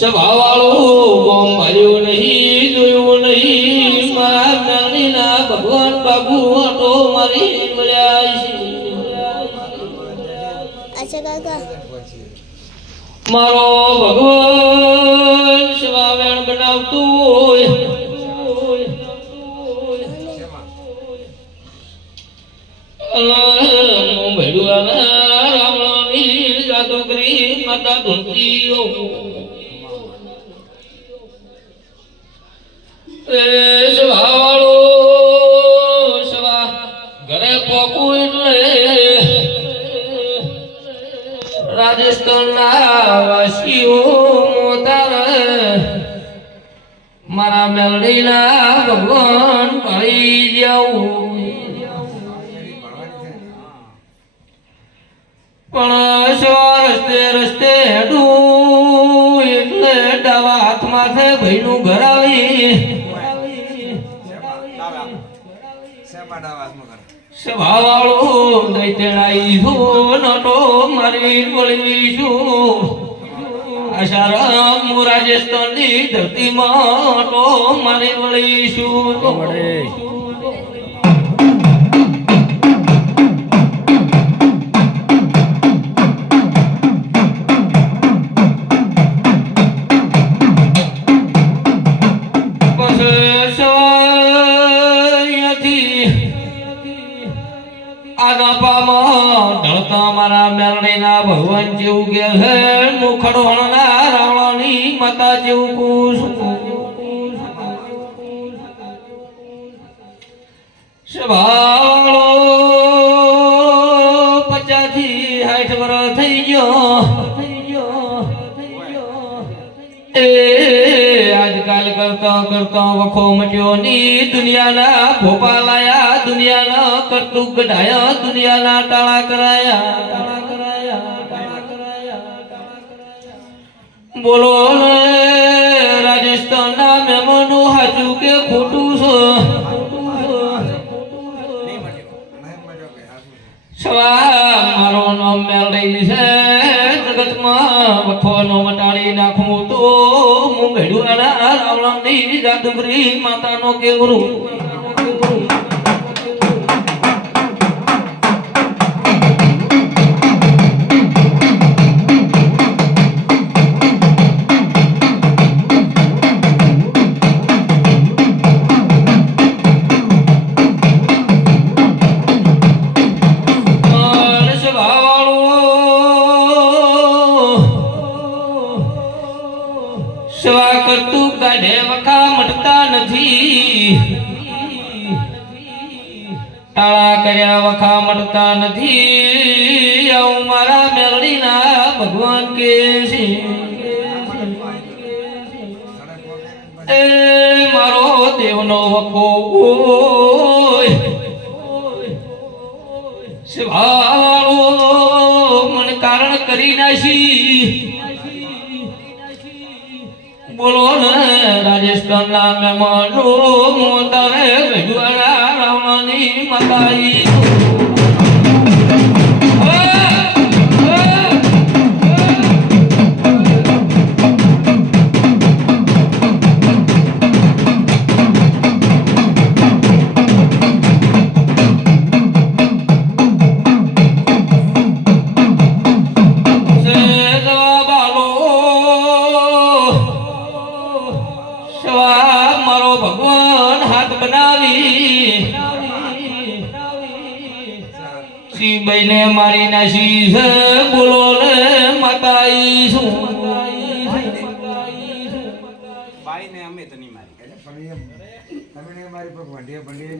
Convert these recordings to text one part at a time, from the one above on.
સભાવાળું ગોમ ભર્યું નહીં જોયું નહીં. મારા ભગવાન બાબુ હતો મારી મારો ભગવાન સ્વામિયાણ બનાવતું હોય. હું રામ આવે જાતો કરી માતા ધૂંતીઓ મેલડીના ભગવાન ભળી જાઉં. પણ સવાર રસ્તે રસ્તે હેડું એટલે ડાવા હાથમાં છે ભાઈનું ઘર આવી. સભાવાળો દૈતેણાઈ છું નટો મારી વળવીશું આશારામ હું રાજસ્થાનની ધરતીમાં તો મારી વળીશું બસ આના પામાં ઢળતા મારા ભગવાન જેવું કે છે મુખડો રાવણાની માતા જેવું કુશ. સ્વભાવળો આજકાલ કરતા કરતા વખો મટ્યો ની દુનિયાના ભોપા લાયા દુનિયાના કરતું કઢાયા દુનિયાના ટાળા કરાયા. બોલો રાજસ્થાન ના મહેમાનો હાચું કે ખોટું છે સવા મારો નામ મેળવી છે જગતમાં વખવાનો મટાડી નાખું તો ભેડું રાવણની જાદુગરી માતાનો કેવરું? ટાળા કર્યા વખા મટતા નથી. આવું મારા મેલડીના ભગવાન કે છે. એ મારો દેવનો વખો શિવાળો મને કારણ કરી નાશી બોલો ને. રાજસ્થાનના મનુ ભેગવાના રાવણની મતાઈ શિવભાઈને મારી નાસી છે બોલો લે માતાઈ શું? બાઈને અમે તો નહીં મારી. એટલે પણ એ તમે ને મારી પર ભંડીએ ભંડીએ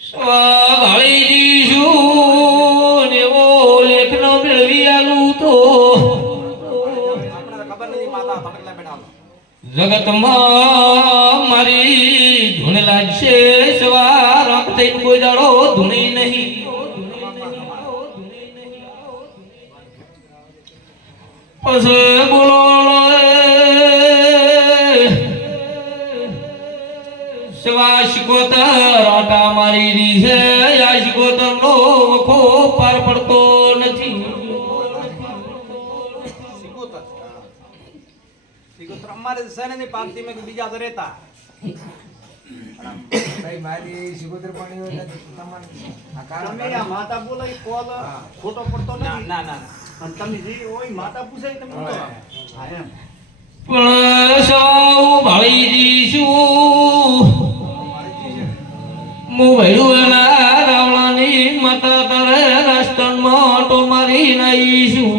સ્વાભાળી દીશું એવો લેખનો મેળવી આલું તો. માતા જગતમાં મારી ધૂન લાગશે આંખ થઈને કોઈ દાડો ધૂણી નહીં. શિકોતર આટા મારી છે. આ શિકોતર વખો પાર પડતો નથી. સિકોતર અમારે સૈન્યની પાર્ટી મેં બીજા રહેતા. મારી સિકોતેર પાણી એટલે આ કારણ તમે આ માતા બોલો એ કોલ ખોટો પડતો ના નથી. ના ના અને તમે જે હોય માતા પૂછે તમે બોલો. હા એમ પણ સૌ ભાળી જઈશું હું ભૈરું એના રાવણાની માતા તારે રાષ્ટ્રમાં ઓટો મારી નાઈશું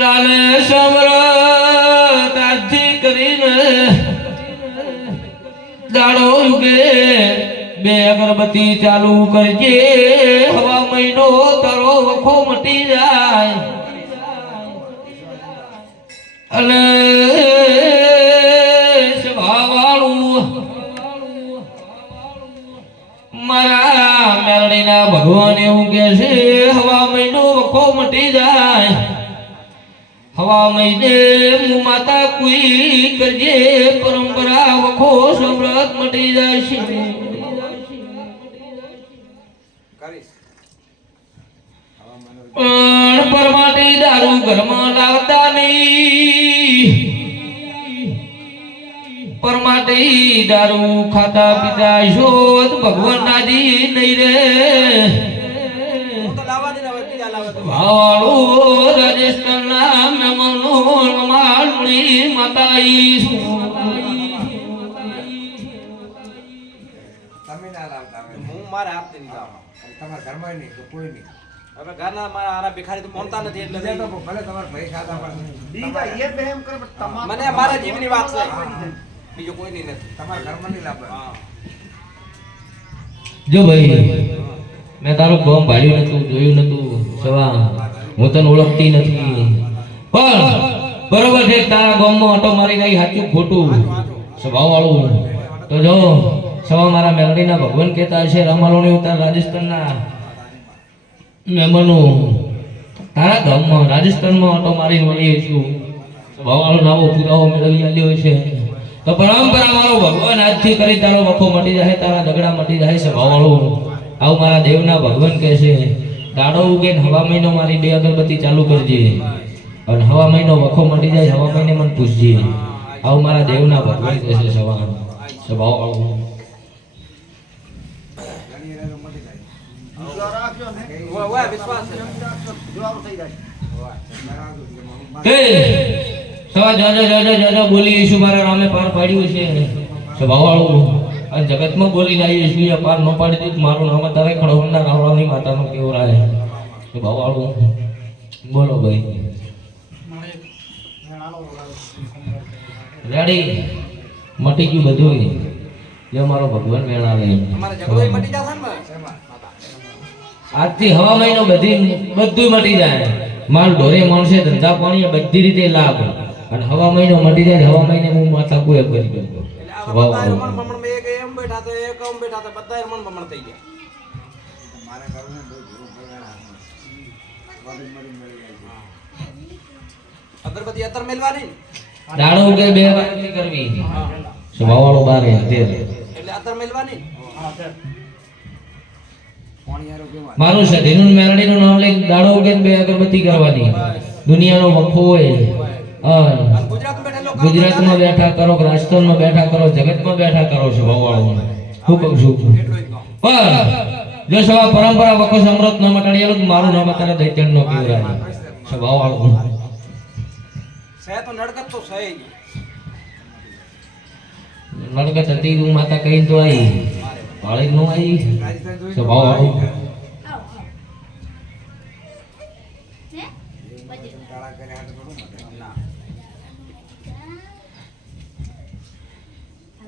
લાલે આજથી કરીને દાડો ઉગે બે અગરબત્તી ચાલુ કરજે. હવા મહિનો તારો વખો મટી જાય. અને મારા મેરડીના ભગવાન એવું કે છે, હવા મહિનો વખો મટી જાય. હવા મહિને હું માતા કોઈ કરજે પરંપરા વખો સમૃદ્ધ મટી જાય છે પણ પરમાટી દારૂ ઘરમાં લાવતા નહીં. પરમાટે દારૂ ખાતા પીતા શોધ ભગવાન નાજી નહીં રે. વાળો રાજસ્થાન લાવવાની તમે ના લાવતા હું મારે હાથથી નહીં લાવવાનો. તમારા ઘરમાં નહીં તો કોઈ નહીં. હવે ઘરના મારા હારા ભિખારી તો મોનતા નથી એટલે ભલે તમારા ભાઈ ખાતા પણ એ બે કરે પણ મને મારા જીવની વાત છે. બીજું કોઈ નહીં નથી. તમારા ઘરમાં નહીં લાવવા જો ભાઈ મેં તારું ગમ ભાડ્યું નતું જોયું નતું સવા હું તને ઓળખતી નથી. પણ બરોબર છે, તારા ગામમાં ઓટો મારી નાખી, સાચું ખોટું? સ્વભાવ વાળું તો જો સવા મારા મેલડીના ભગવાન કહેતા હશે, રમાલોની ઉતાર રાજસ્થાનના મહેમાનો. તારા ગામમાં, રાજસ્થાનમાં ઓટો મારી મળી છું. સ્વભાવ વાળો નાવો પુરાવો મેળવી આવ્યો છે. તો પરંપરા વાળો ભગવાન આજથી કરી તારો વખો મટી જાય, તારા દગડા મટી જાય છે ભાવાળું આવું મારા દેવના ભગવાન કહે છે, દાડો ઉગે હવા મહિનો મારી બે અગરબત્તી ચાલુ કરજે. અને હવા મહિનો વખો મટી જાય, હવા મહિને મને પૂછજે. આવું મારા દેવના ભગવાન કહે છે સ્વભાવ જાય જાય સવા જોજો જોજો જોજો બોલી ઈશુ મારા નામે પાર પાડ્યું છે. સ્વભાવ વાળું અને જગતમાં બોલી ના ઈશુ એ પાર ન પાડી દીધું, મારું નામ તારે ખડવણના રાવણાની માતાનો કેવું રાય સ્વભાવ વાળું બોલો ભાઈ. રેડી મટી ગયું બધું જો મારો ભગવાન શેમાં? આજથી હવા મહિનો બધી બધું મટી જાય. માલ ઢોરે માણસે ધંધા પાણી બધી રીતે લાભ અને હવા મહિનો મટી જાય હવા મહિને હું માથા કોઈ કરી દઉં એટલે આ સ્વભાવ બધા વાળું. રમણ ભમણમાં એક એમ તો એક આમ બેઠા તો બધા રમણ ભમણ થઈ ગયા. મારે કરવું અગરબત્તી અત્તર મેલવાની? દાણો ઉગે બે વાર એટલી કરવી સ્વભાવ વાળો બારે અત્યારે એટલે અત્તર મેલવાની? મારું છે ધીનું મેલડીનું નામ લઈને દાડો ઉગે બે અગરબત્તી કરવાની. દુનિયાનો વખો હોય ગુજરાતમાં બેઠા લોકો ગુજરાતમાં બેઠા કરો રાજસ્થાનમાં બેઠા કરો જગતમાં બેઠા કરો છો વાળો હું કહું છું. પણ જો સવા પરંપરા વખો સમૃદ્ધ ન મટાડી તો મારું નામ અત્યારે દૈત્યનો પીવરાય સ્વભાવ વાળું છે તો નડગત છે નડગત હતી તું માતા કહી તો આવી વાળી નો આવી તો ભાવ આવો.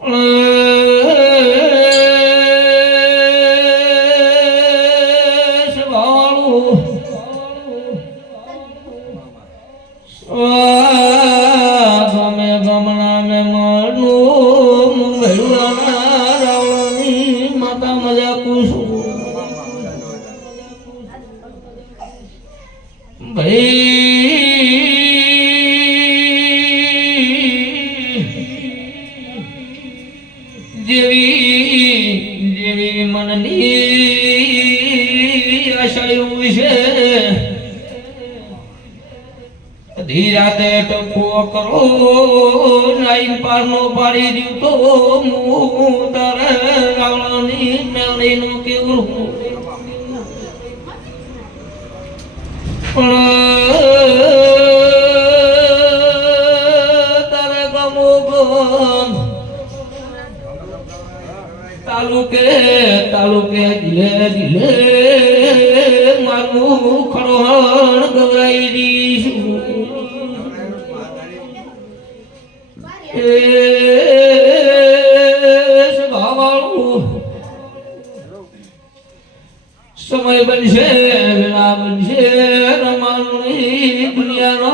Mm. કરો નાઈન પારનો પાડી દીધું તો હું તારે રાવણની મેળીનું કેવું સમય બનશે વેળા બનશે રમાણી દુનિયાનો.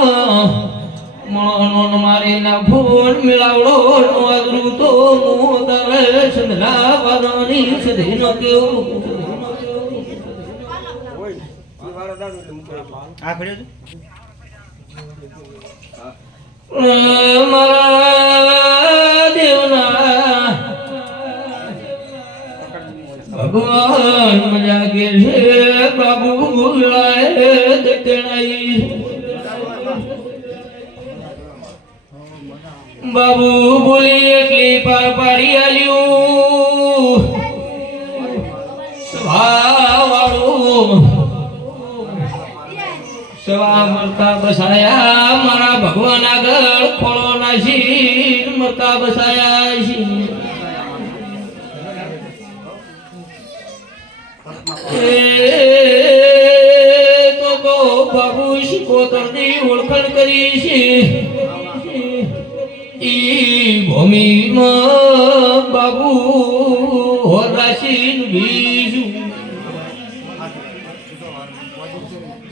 મણનો મારી ના ન મિલાવડો નો આગરું તો તારે સંધરા વાદવાની સધી નો કેવું. આ સવા મળતા બસાયા, મારા ભગવાન આગળ ખોળો નાશી, મળતા બસાયા છે. તો બાબુ શિકોતરની ઓળખાણ કરી છે. ઈ ભૂમિમાં બાબુ હોરાશી બીજું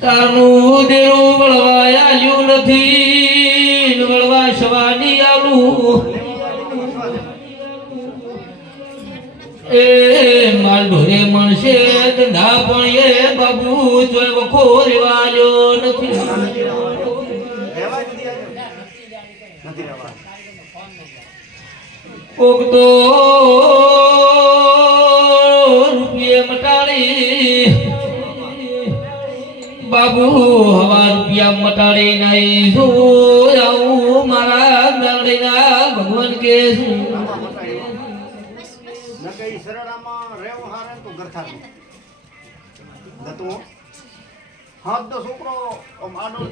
તારનું દેરું વળવા આલ્યું નથી વળવા એ માલ ઢોરે મળશે બાબુ જોઈ વખો રેવાલ્યો નથી આવ્યો? કોક તો હવા રૂપિયા મટાડી નહીં શું આવું મારા ગાડીના ભગવાન કે શું સરળામાં રહેવું હારે તો ગરથાનું. ગતું. હાથ તો છોકરો આડો